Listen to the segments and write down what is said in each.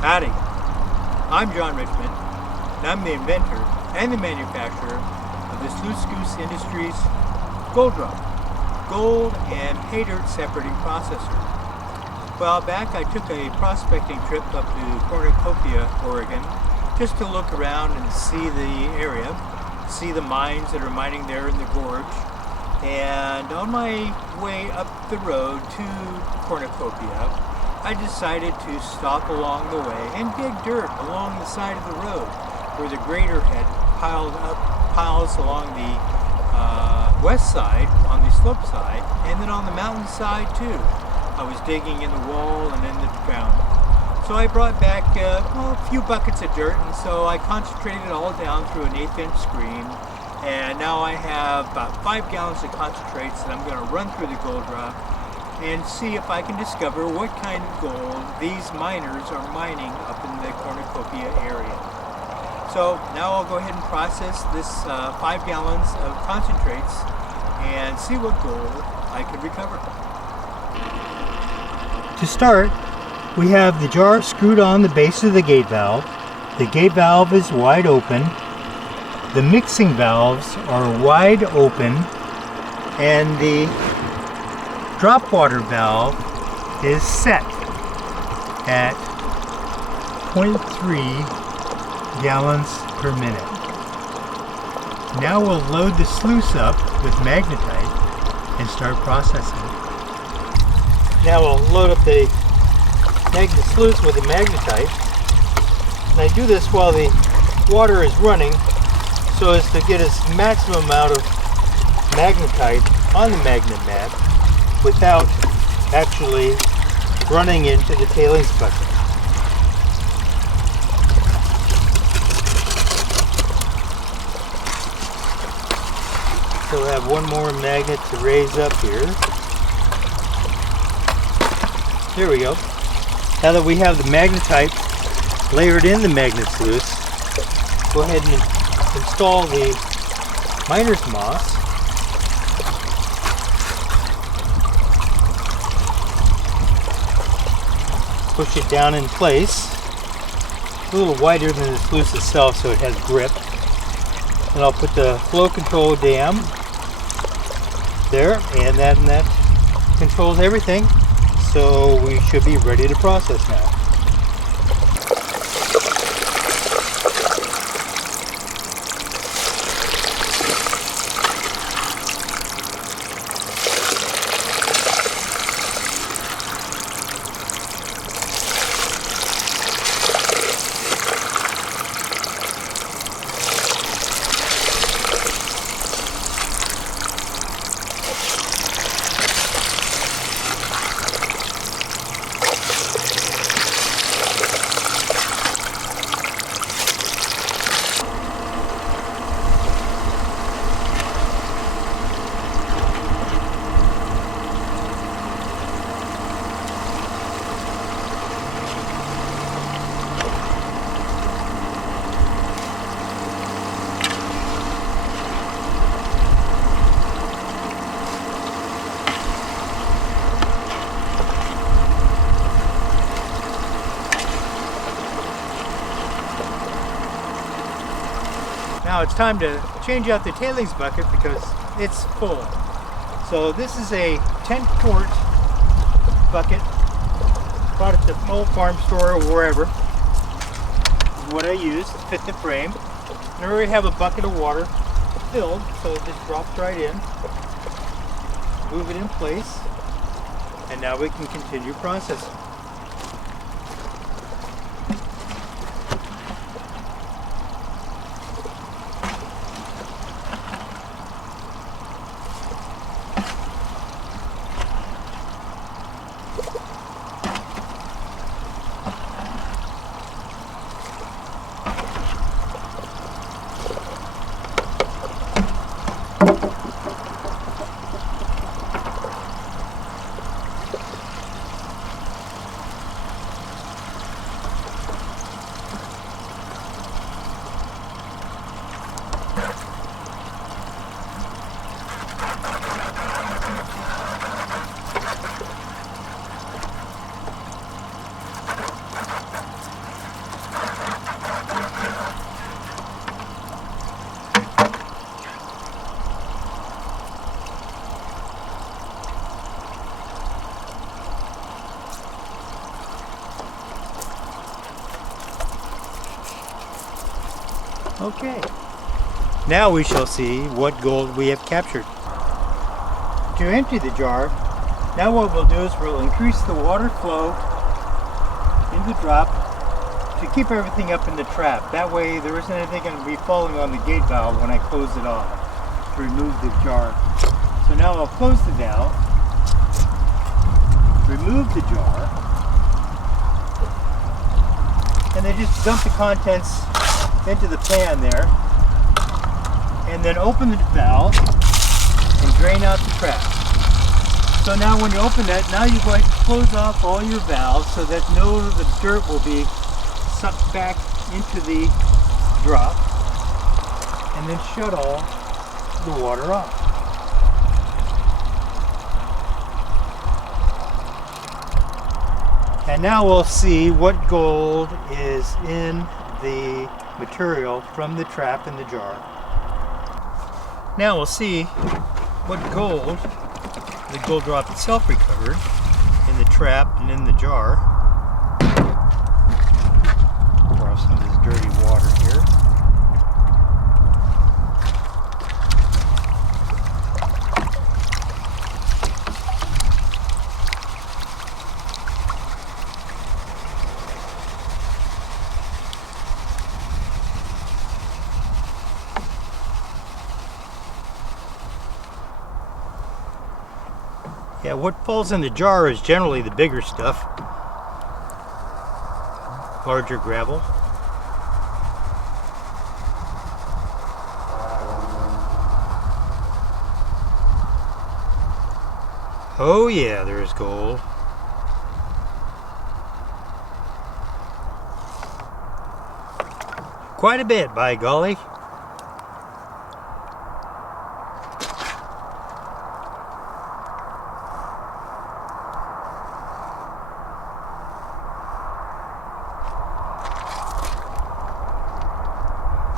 Howdy, I'm John Richmond, and I'm the inventor and the manufacturer of the Sluice Goose Industries GOLDROP, gold and pay dirt separating processor. A while back I took a prospecting trip up to Cornucopia, Oregon, just to look around and see the area, see the mines that are mining there in the gorge. And on my way up the road to Cornucopia, I decided to stop along the way and dig dirt along the side of the road where the grader had piled up piles along the west side, on the slope side, and then on the mountain side too. I was digging in the wall and in the ground. So I brought back a few buckets of dirt, and so I concentrated it all down through an 1/8 inch screen. And now I have about 5 gallons of concentrates that I'm going to run through the GOLDROP and see if I can discover what kind of gold these miners are mining up in the Cornucopia area. So now I'll go ahead and process this 5 gallons of concentrates and see what gold I can recover. To start, we have the jar screwed on the base of the gate valve. The gate valve is wide open. The mixing valves are wide open, and the drop water valve is set at 0.3 gallons per minute. Now we'll load the sluice up with Magnetite and start processing. Now we'll load up the sluice with the Magnetite, and I do this while the water is running so as to get its maximum amount of magnetite on the magnet mat without actually running into the tailings bucket. So we'll have one more magnet to raise up here. There we go. Now that we have the magnetite layered in the magnet sluice, go ahead and install the miner's moss. Push it down in place. A little wider than the sluice itself so it has grip. And I'll put the flow control dam there, and that controls everything. So we should be ready to process now. Now it's time to change out the tailings bucket because it's full. So this is a 10-quart bucket. Bought it at the old farm store or wherever. This is what I use to fit the frame. And I already have a bucket of water filled, so it just drops right in. Move it in place, and now we can continue processing. Okay. Now we shall see what gold we have captured. To empty the jar, now what we'll do is we'll increase the water flow in the drop to keep everything up in the trap. That way there isn't anything going to be falling on the gate valve when I close it off to remove the jar. So now I'll close the valve, remove the jar, and then just dump the contents into the pan there, and then open the valve and drain out the trap. So now when you open that, now you go ahead and close off all your valves so that no of the dirt will be sucked back into the drop, and then shut all the water off. And now we'll see what gold is in the material from the trap in the jar. Now we'll see what gold the gold drop itself recovered in the trap and in the jar. Pour off some of this dirty water here. Yeah, what falls in the jar is generally the bigger stuff, larger gravel. Oh yeah, there's gold. Quite a bit, by golly.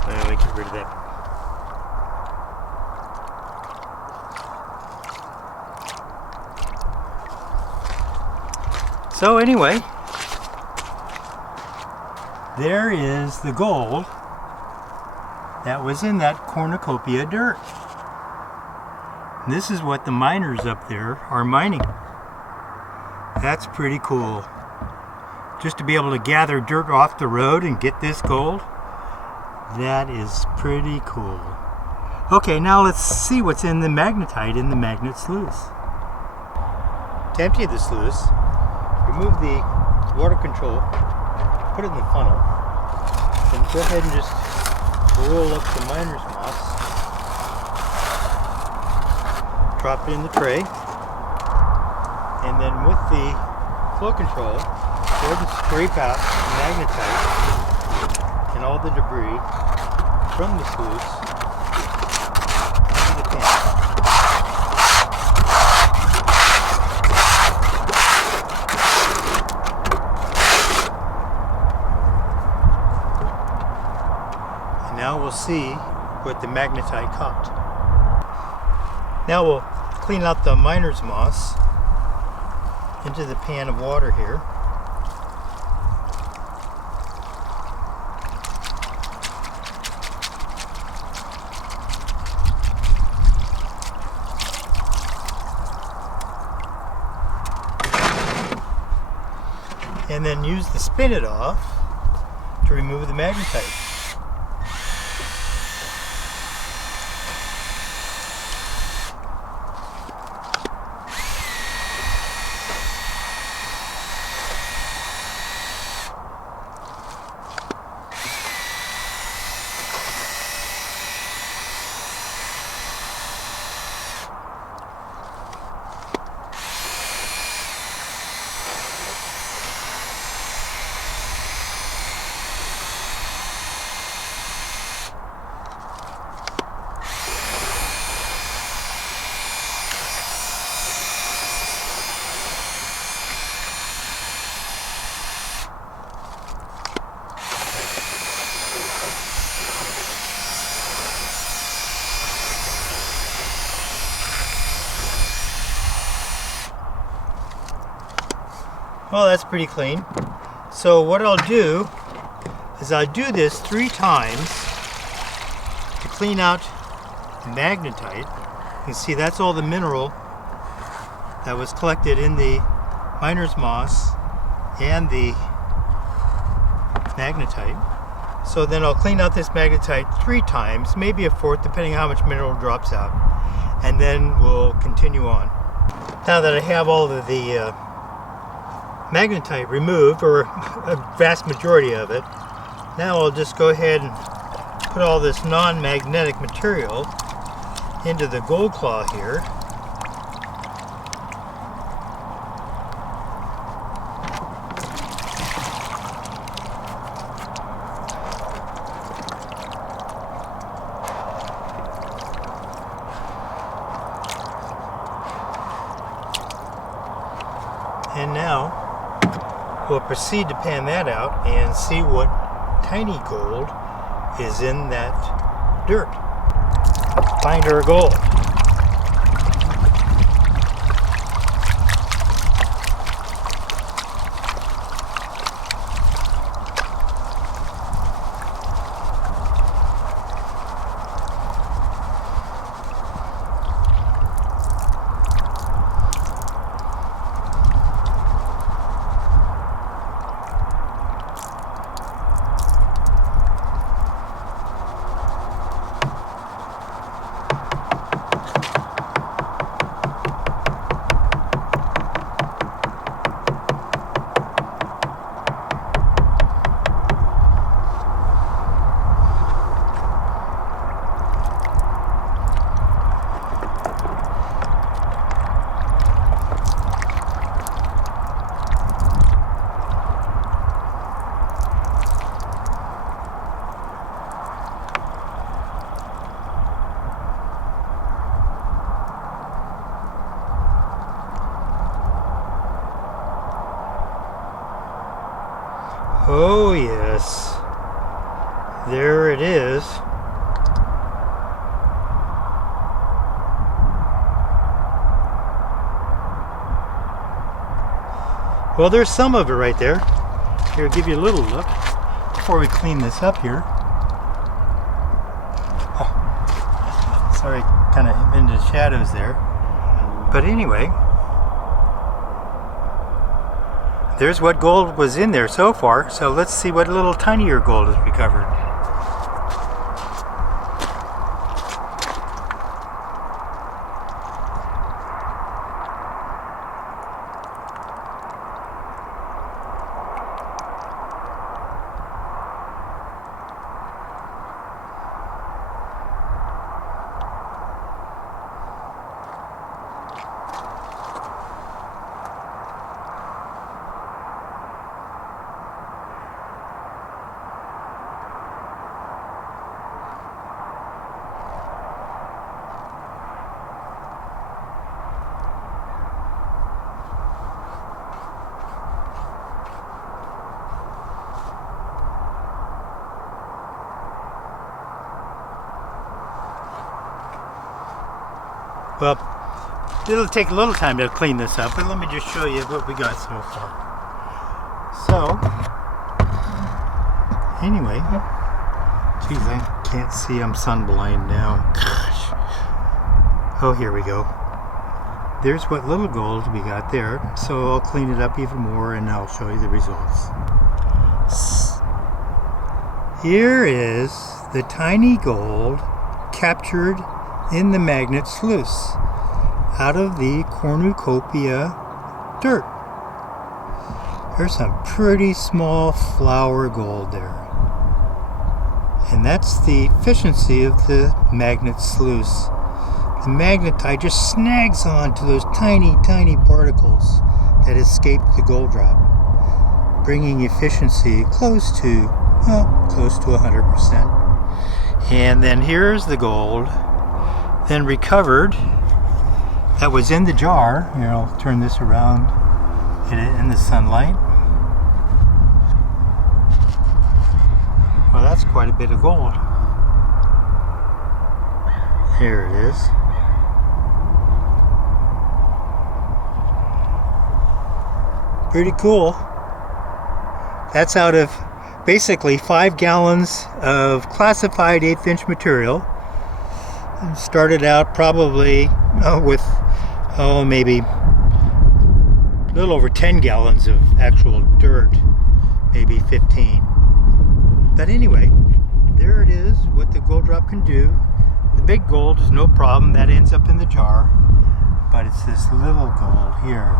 Let me get rid of that. So anyway, there is the gold that was in that cornucopia dirt. And this is what the miners up there are mining. That's pretty cool. Just to be able to gather dirt off the road and get this gold, that is pretty cool. Okay, now let's see what's in the magnetite in the magnet sluice. To empty the sluice, remove the water control, put it in the funnel, then go ahead and just roll up the miner's moss, drop it in the tray, and then with the flow control, go ahead and scrape out the magnetite and all the debris from the sluice into the pan. And now we'll see what the magnetite caught. Now we'll clean out the miner's moss into the pan of water here. And then use the spinet off to remove the magnetite. Well, that's pretty clean. So what I'll do is I'll do this 3 times to clean out the magnetite. You can see that's all the mineral that was collected in the miner's moss and the magnetite. So then I'll clean out this magnetite 3 times, maybe a 4th, depending on how much mineral drops out. And then we'll continue on. Now that I have all of the magnetite removed, or a vast majority of it, now I'll just go ahead and put all this non-magnetic material into the gold claw here. And now we'll proceed to pan that out and see what tiny gold is in that dirt. Find our gold. Oh yes, there it is. Well, there's some of it right there. Here, I'll give you a little look before we clean this up here. Oh, sorry, kind of into the shadows there. But anyway, there's what gold was in there so far, so let's see what little tinier gold is recovered. Well, it'll take a little time to clean this up, but let me just show you what we got so far. So, anyway, geez, I can't see, I'm sunblind now. Gosh. Oh, here we go. There's what little gold we got there, so I'll clean it up even more and I'll show you the results. Here is the tiny gold captured in the magnet sluice out of the Cornucopia dirt. There's some pretty small flower gold there. And that's the efficiency of the magnet sluice. The magnetite just snags on to those tiny, tiny particles that escape the gold drop, bringing efficiency close to 100%. And then here's the gold then recovered that was in the jar. Here, I'll turn this around, get it in the sunlight. Well, that's quite a bit of gold. Here it is. Pretty cool. That's out of basically 5 gallons of classified 1/8 inch material. Started out probably with maybe a little over 10 gallons of actual dirt, maybe 15. But anyway, there it is, what the GOLDROP can do. The big gold is no problem, that ends up in the jar, but it's this little gold here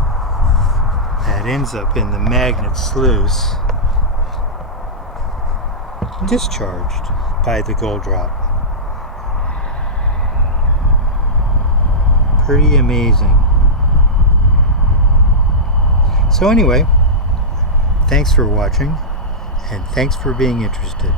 that ends up in the magnet sluice, discharged by the GOLDROP. Pretty amazing. So anyway, thanks for watching, and thanks for being interested.